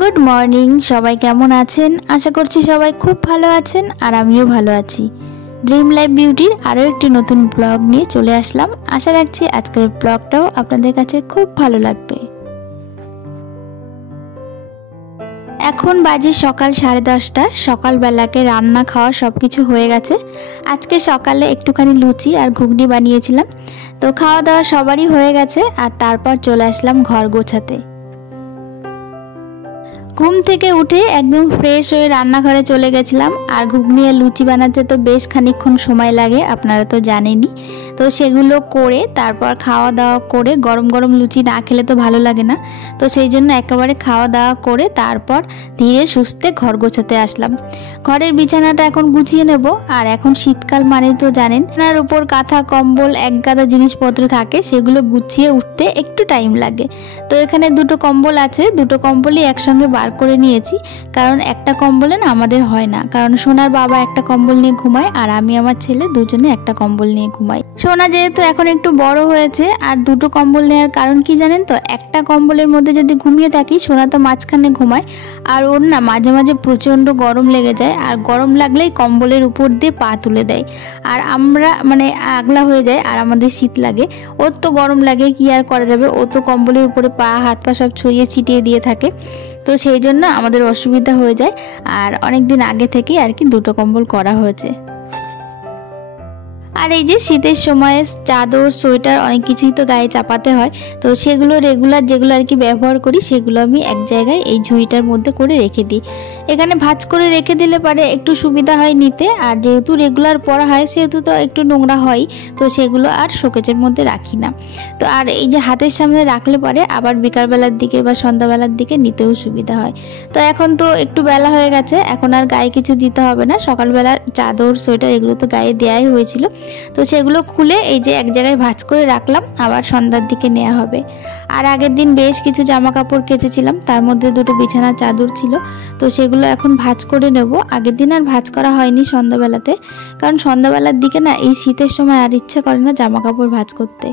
Good morning, সবাই কেমন আছেন? আশা করছি সবাই খুব ভালো আছেন আর আমিও ভালো আছি। ড্রিম লাইফ বিউটির আরও একটি নতুন ব্লগ নিয়ে চলে আসলাম। আশা রাখছি আজকের ব্লগটাও আপনাদের কাছে খুব ভালো লাগবে। এখন বাজে সকাল 10:30। সকালবেলাকে রান্না খাওয়া সব কিছু হয়ে গেছে। আজকে সকালে একটুখানি লুচি আর ঘুগনি বানিয়েছিলাম, তো খাওয়া দাওয়া সবারই হয়ে গেছে। আর তারপর চলে আসলাম ঘর গোছাতে। ঘুম থেকে উঠে একদম ফ্রেশ হয়ে রান্নাঘরে চলে গেছিলাম। আর ঘুগনি আর লুচি বানাতে তো বেশ খানিকক্ষণ সময় লাগে, আপনারা তো জানেনই। তো সেগুলো করে তারপর খাওয়া দাওয়া করে, গরম গরম লুচি না খেলে তো ভালো লাগে না। তো সেই জন্য একেবারে খাওয়া দাওয়া করে তারপর ধীরে সুস্থে ঘর গোছাতে আসলাম। ঘরের বিছানাটা এখন গুছিয়ে নেব। আর এখন শীতকাল মানে তো জানেন, তার উপর কাঁথা কম্বল এক গাদা জিনিসপত্র থাকে, সেগুলো গুছিয়ে উঠতে একটু টাইম লাগে। তো এখানে দুটো কম্বল আছে, দুটো কম্বলই একসঙ্গে বার করে নিয়েছি, কারণ একটা কম্বলে না আমাদের হয় না। কারণ সোনার বাবা একটা কম্বল নিয়ে ঘুমায় আর আমি আমার ছেলে দুজনে একটা কম্বল নিয়ে ঘুমাই। সোনা যেহেতু এখন একটু বড় হয়েছে, আর দুটো কম্বল নেওয়ার কারণ কি জানেন তো, একটা কম্বলের মধ্যে যদি ঘুমিয়ে থাকি, সোনা তো মাঝখানে ঘুমায়, আর ওর না মাঝে মাঝে প্রচণ্ড গরম লেগে যায়। আর গরম লাগলেই কম্বলের উপর দিয়ে পা তুলে দেয়, আর আমরা মানে আগলা হয়ে যায় আর আমাদের শীত লাগে। ওর তো গরম লাগে, কি আর করা যাবে, ও তো কম্বলের উপরে পা হাত পা সব ছড়িয়ে ছিটিয়ে দিয়ে থাকে। তো সেই জন্য আমাদের অসুবিধা হয়ে যায়। আর অনেক দিন আগে থেকেই আর কি দুটো কম্বল করা হয়েছে। আর এই যে শীতের সময় চাদর সোয়েটার অনেক কিছুই তো গায়ে চাপাতে হয়, তো সেগুলো রেগুলার যেগুলো আর কি ব্যবহার করি, সেগুলো আমি এক জায়গায় এই ঝুড়িটার মধ্যে করে রেখে দিই। এখানে ভাঁজ করে রেখে দিলে পারে একটু সুবিধা হয় নিতে। আর যেহেতু রেগুলার পরা হয় সেহেতু তো একটু নোংরা হয়, তো সেগুলো আর শোকেজের মধ্যে রাখি না। তো আর এই যে হাতের সামনে রাখলে পারে আবার বিকালবেলার দিকে বা সন্ধ্যাবেলার দিকে নিতেও সুবিধা হয়। তো এখন তো একটু বেলা হয়ে গেছে, এখন আর গায়ে কিছু দিতে হবে না। সকালবেলা চাদর সোয়েটার এগুলো তো গায়ে দেওয়াই হয়েছিল, তো সেগুলো খুলে এই যে এক জায়গায় ভাঁজ করে রাখলাম, আবার সন্ধ্যার দিকে নেওয়া হবে। আর আগের দিন বেশ কিছু জামা কাপড় কেচেছিলাম, তার মধ্যে দুটো বিছানার চাদর ছিল, তো সেগুলো এখন ভাঁজ করে নেব। আগের দিন আর ভাঁজ করা হয়নি সন্ধ্যাবেলাতে, কারণ সন্ধ্যাবেলার দিকে না এই শীতের সময় আর ইচ্ছে করে না জামা কাপড় ভাঁজ করতে।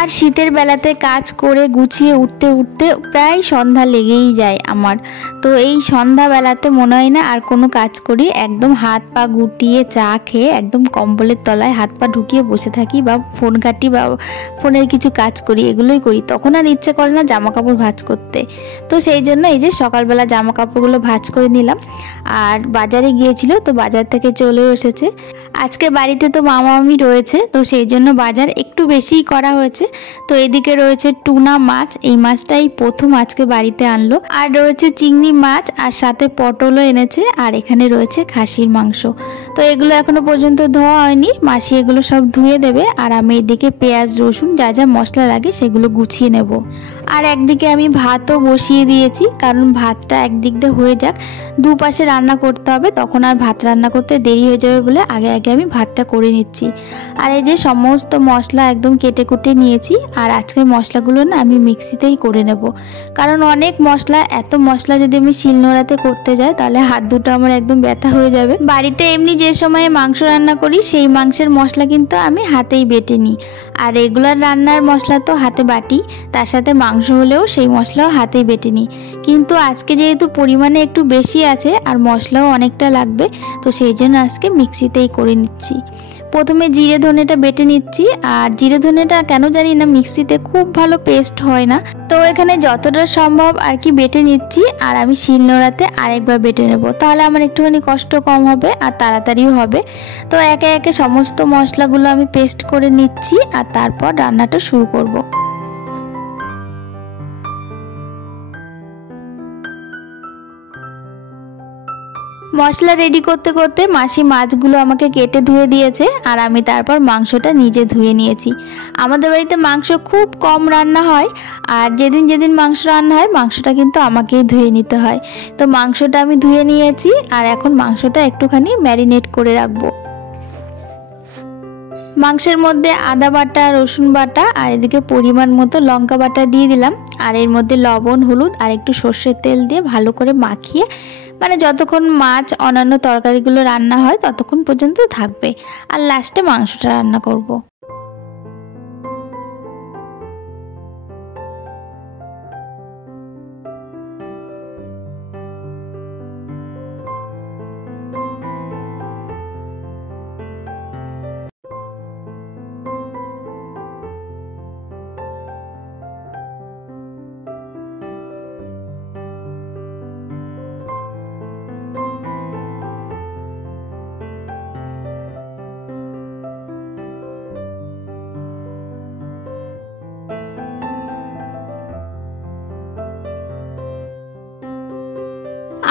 আর শীতের বেলাতে কাজ করে গুছিয়ে উঠতে উঠতে প্রায় সন্ধ্যা লেগেই যায় আমার। তো এই সন্ধ্যাবেলাতে মনে হয় না আর কোনো কাজ করি, একদম হাত পা গুটিয়ে চা খেয়ে একদম কম্বলের তলায় হাত পা ঢুকিয়ে বসে থাকি, বা ফোন ঘাঁটি বা ফোনের কিছু কাজ করি, এগুলোই করি। তখন আর ইচ্ছে করে না জামা কাপড় ভাঁজ করতে। তো সেই জন্য এই যে সকালবেলা জামা কাপড়গুলো ভাঁজ করে নিলাম। আর বাজারে গিয়েছিল, তো বাজার থেকে চলেও এসেছে। আজকে বাড়িতে তো মামা মামি রয়েছে, তো সেই জন্য বাজার একটু বেশিই করা হয়েছে। তো এদিকে রয়েছে টুনা মাছ, এই মাছটাই প্রথম আজকে বাড়িতে আনলো। আর রয়েছে চিংড়ি মাছ, আর সাথে পটলও এনেছে। আর এখানে রয়েছে খাসির মাংস। তো এগুলো এখনো পর্যন্ত ধোয়া হয়নি, মাসি এগুলো সব ধুয়ে দেবে। আর আমি এদিকে পেঁয়াজ রসুন যা যা মশলা লাগে সেগুলো গুছিয়ে নেব। আর একদিকে আমি ভাতও বসিয়ে দিয়েছি, কারণ ভাতটা একদিক দিয়ে হয়ে যাক, দুপাশে রান্না করতে হবে, তখন আর ভাত রান্না করতে দেরি হয়ে যাবে বলে আগে আগে আমি ভাতটা করে নিচ্ছি। আর এই যে সমস্ত মশলা একদম কেটে কুটে নিয়েছি। আর আজকের মশলাগুলো না আমি মিক্সিতেই করে নেব, কারণ অনেক মশলা, এত মশলা যদি আমি শিলনোড়াতে করতে যাই তাহলে হাত দুটো আমার একদম ব্যথা হয়ে যাবে। বাড়িতে এমনি যে সময়ে মাংস রান্না করি সেই মাংসের মশলা কিন্তু আমি হাতেই বেটে নিই। আর রেগুলার রান্নার মশলা তো হাতে বাটি, তার সাথে মাংস হলেও সেই মশলাও হাতেই বেটে নিই। কিন্তু আজকে যেহেতু পরিমাণে একটু বেশি আছে আর মশলাও অনেকটা লাগবে, তো সেই জন্য আজকে মিক্সিতেই করে নিচ্ছি। প্রথমে জিরে ধনেটা বেটে নিচ্ছি। আর জিরে ধনেটা কেন জানি না মিক্সিতে খুব ভালো পেস্ট হয় না, তো এখানে যতটা সম্ভব আর কি বেটে নিচ্ছি। আর আমি শিলনোড়াতে আরেকবার বেটে নেব, তাহলে আমার একটুখানি কষ্ট কম হবে আর তাড়াতাড়িও হবে। তো একে একে সমস্ত মশলাগুলো আমি পেস্ট করে নিচ্ছি, আর তারপর রান্নাটা শুরু করব। মশলা রেডি করতে করতে মাসি মাছগুলো আমাকে কেটে ধুয়ে দিয়েছে, আর আমি তারপর মাংসটা নিজে ধুয়ে নিয়েছি। আমাদের বাড়িতে মাংস খুব কম রান্না হয়, আর যেদিন যেদিন মাংস রান্না হয় মাংসটা কিন্তু আমাকেই ধুয়ে নিতে হয়। তো মাংসটা আমি ধুয়ে নিয়েছি, আর এখন মাংসটা একটুখানি ম্যারিনেট করে রাখবো। মাংসের মধ্যে আদা বাটা, রসুন বাটা, আর এদিকে পরিমাণ মতো লঙ্কা বাটা দিয়ে দিলাম। আর এর মধ্যে লবণ, হলুদ আর একটু সর্ষের তেল দিয়ে ভালো করে মাখিয়ে, মানে যতক্ষণ মাছ অন্যান্য তরকারিগুলো রান্না হয় ততক্ষণ পর্যন্ত থাকবে, আর লাস্টে মাংসটা রান্না করব।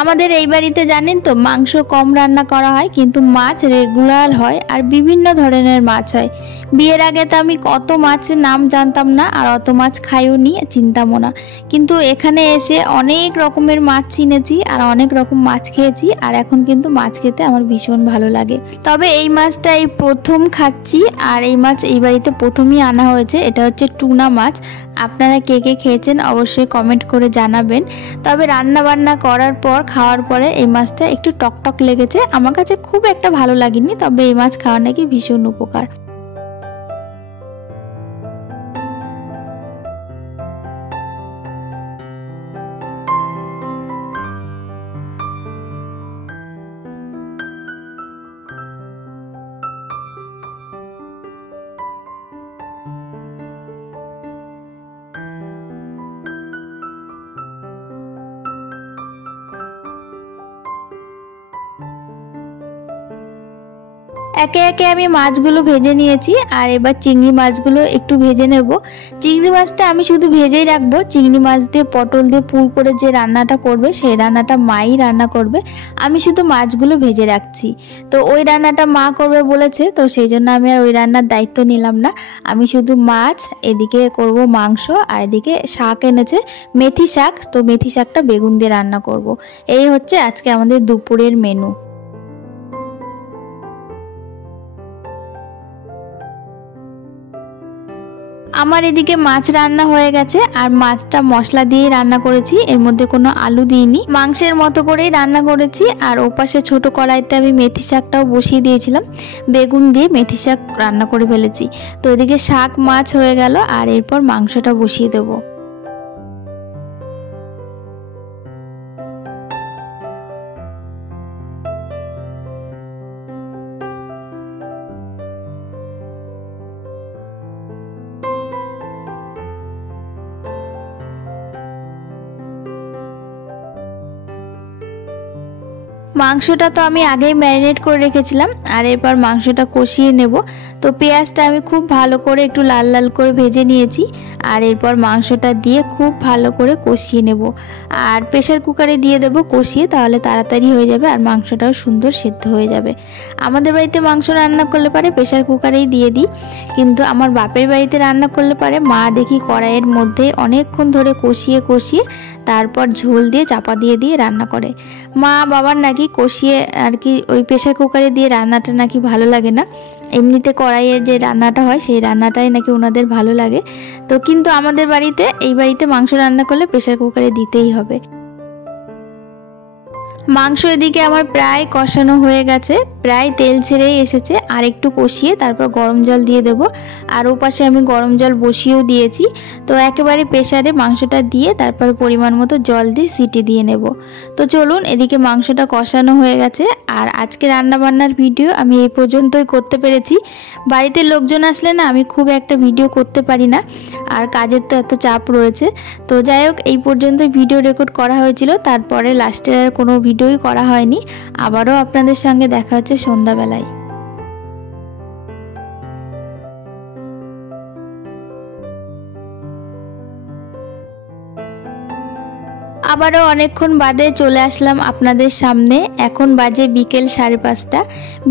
আমাদের এই বাড়িতে জানেন তো মাংস কম রান্না করা হয়, কিন্তু মাছ রেগুলার হয় আর বিভিন্ন ধরনের মাছ হয়। বিয়ের আগে তো আমি কত মাছের নাম জানতাম না, আর অত মাছ খাইও নি, চিনতামও না। কিন্তু এখানে এসে অনেক রকমের মাছ চিনেছি আর অনেক রকম মাছ খেয়েছি, আর এখন কিন্তু মাছ খেতে আমার ভীষণ ভালো লাগে। তবে এই মাছটা এই প্রথম খাচ্ছি, আর এই মাছ এই বাড়িতে প্রথমই আনা হয়েছে। এটা হচ্ছে টুনা মাছ। আপনারা কে কে খেয়েছেন অবশ্যই কমেন্ট করে জানাবেন। তবে রান্না বান্না করার পর খাওয়ার পরে এই মাছটা একটু টকটক লেগেছে, আমার কাছে খুব একটা ভালো লাগেনি। তবে এই মাছ খাওয়া নাকি ভীষণ উপকার। একে একে আমি মাছগুলো ভেজে নিয়েছি, আর এবার চিংড়ি মাছগুলো একটু ভেজে নেব। চিংড়ি মাছটা আমি শুধু ভেজেই রাখবো। চিংড়ি মাছ দিয়ে পটল দিয়ে পুর করে যে রান্নাটা করবে সেই রান্নাটা মাই রান্না করবে, আমি শুধু মাছগুলো ভেজে রাখছি। তো ওই রান্নাটা মা করবে বলেছে, তো সেই জন্য আমি আর ওই রান্নার দায়িত্ব নিলাম না। আমি শুধু মাছ, এদিকে করব মাংস, আর এদিকে শাক এনেছে, মেথি শাক। তো মেথি শাকটা বেগুন দিয়ে রান্না করব। এই হচ্ছে আজকে আমাদের দুপুরের মেনু। আমার এদিকে মাছ রান্না হয়ে গেছে, আর মাছটা মশলা দিয়ে রান্না করেছি, এর মধ্যে কোনো আলু দিইনি, মাংসের মতো করেই রান্না করেছি। আর ওপাশে ছোট কড়াইতে আমি মেথি শাকটাও বসিয়ে দিয়েছিলাম, বেগুন দিয়ে মেথি শাক রান্না করে ফেলেছি। তো এদিকে শাক মাছ হয়ে গেল, আর এরপর মাংসটা বসিয়ে দেবো। মাংসটা তো আমি আগেই ম্যারিনেট করে রেখেছিলাম, আর এরপর মাংসটা কষিয়ে নেব। তো পেঁয়াজটা আমি খুব ভালো করে একটু লাল লাল করে ভেজে নিয়েছি, আর এরপর মাংসটা দিয়ে খুব ভালো করে কষিয়ে নেব। আর প্রেসার কুকারে দিয়ে দেব কষিয়ে, তাহলে তাড়াতাড়ি হয়ে যাবে আর মাংসটাও সুন্দর সেদ্ধ হয়ে যাবে। আমাদের বাড়িতে মাংস রান্না করলে পারে প্রেসার কুকারেই দিয়ে দিই, কিন্তু আমার বাপের বাড়িতে রান্না করলে পারে মা দেখি কড়াইয়ের মধ্যে অনেকক্ষণ ধরে কষিয়ে কষিয়ে তারপর ঝোল দিয়ে চাপা দিয়ে দিয়ে রান্না করে। মা বাবার নাকি কষিয়ে আর কি ওই প্রেসার কুকারে দিয়ে রান্নাটা নাকি ভালো লাগে না, এমনিতে কড়াইয়ের যে রান্নাটা হয় সেই রান্নাটাই নাকি ওনাদের ভালো লাগে। তো কিন্তু আমাদের বাড়িতে এই বাড়িতে মাংস রান্না করলে প্রেসার কুকারে দিতেই হবে। মাংস এদিকে আমার প্রায় কষানো হয়ে গেছে, প্রায় তেল ছেড়েই এসেছে। আর একটু কষিয়ে তারপর গরম জল দিয়ে দেবো, আর ওপাশে আমি গরম জল বসিয়েও দিয়েছি। তো একেবারে প্রেসারে মাংসটা দিয়ে তারপর পরিমাণ মতো জল দিয়ে সিটি দিয়ে নেব। তো চলুন, এদিকে মাংসটা কষানো হয়ে গেছে। আর আজকে রান্নাবান্নার ভিডিও আমি এই পর্যন্তই করতে পেরেছি। বাড়িতে লোকজন আসলে না আমি খুব একটা ভিডিও করতে পারি না, আর কাজের তো এত চাপ রয়েছে। তো যাই হোক, এই পর্যন্তই ভিডিও রেকর্ড করা হয়েছিল, তারপরে লাস্টের আর কোনো ভিডিওই করা হয়নি। আবারও আপনাদের সঙ্গে দেখা হচ্ছে সন্ধ্যাবেলায়। আবারও অনেকক্ষণ বাদে চলে আসলাম আপনাদের সামনে। এখন বাজে বিকেল 5:30।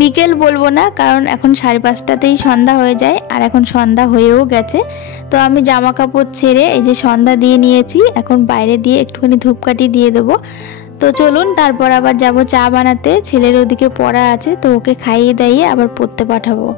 বিকেল বলবো না, কারণ এখন 5:30তেই সন্ধ্যা হয়ে যায়, আর এখন সন্ধ্যা হয়েও গেছে। তো আমি জামা কাপড় ছেড়ে এই যে সন্ধ্যা দিয়ে নিয়েছি, এখন বাইরে দিয়ে একটুখানি ধূপকাঠি দিয়ে দেবো। তো চলুন, তারপর আবার যাব চা বানাতে। ছেলের ওদিকে পড়া আছে, তো ওকে খাইয়ে দাইয়ে আবার পড়তে পাঠাবো।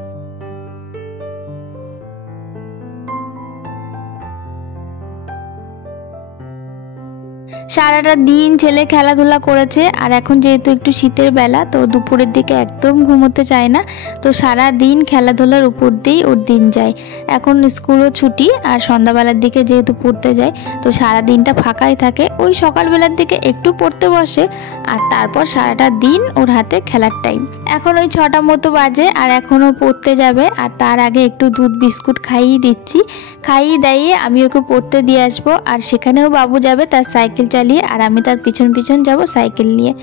সারাটা দিন ছেলে খেলাধুলা করেছে, আর এখন যেহেতু একটু শীতের বেলা, তো দুপুরের দিকে একদম ঘুমোতে চায় না। তো সারা দিন খেলাধুলার উপর দিয়েই ওর দিন যায়। এখন স্কুলও ছুটি, আর সন্ধ্যাবেলার দিকে যেহেতু পড়তে যায়, তো সারা দিনটা ফাঁকাই থাকে। ওই সকালবেলার দিকে একটু পড়তে বসে, আর তারপর সারাটা দিন ওর হাতে খেলার টাইম। এখন ওই 6টা মতো বাজে, আর এখনও পড়তে যাবে। আর তার আগে একটু দুধ বিস্কুট খাইয়ে দিচ্ছি। খাইয়ে দাইয়ে আমি ওকে পড়তে দিয়ে আসবো, আর সেখানেও বাবু যাবে তার সাইকেল চালিয়ে, আর আমি তার পিছন পিছন যাব সাইকেল নিয়ে।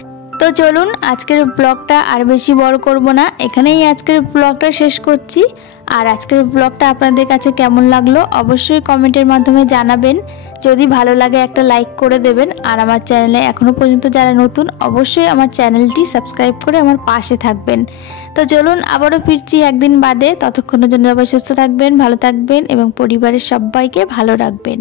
তো চলুন আজকের ব্লগটা আর বেশি বড় করব না, এখানেই আজকের ব্লগটা শেষ করছি। আর আজকের ব্লগটা আপনাদের কাছে কেমন লাগলো অবশ্যই কমেন্টের মাধ্যমে জানাবেন। যদি ভালো লাগে একটা লাইক করে দেবেন। আর আমার চ্যানেলে এখনও পর্যন্ত যারা নতুন অবশ্যই আমার চ্যানেলটি সাবস্ক্রাইব করে আমার পাশে থাকবেন। তো চলুন আবারও ফিরছি একদিন বাদে। ততক্ষণের জন্য সবাই সুস্থ থাকবেন, ভালো থাকবেন এবং পরিবারের সবাইকে ভালো রাখবেন।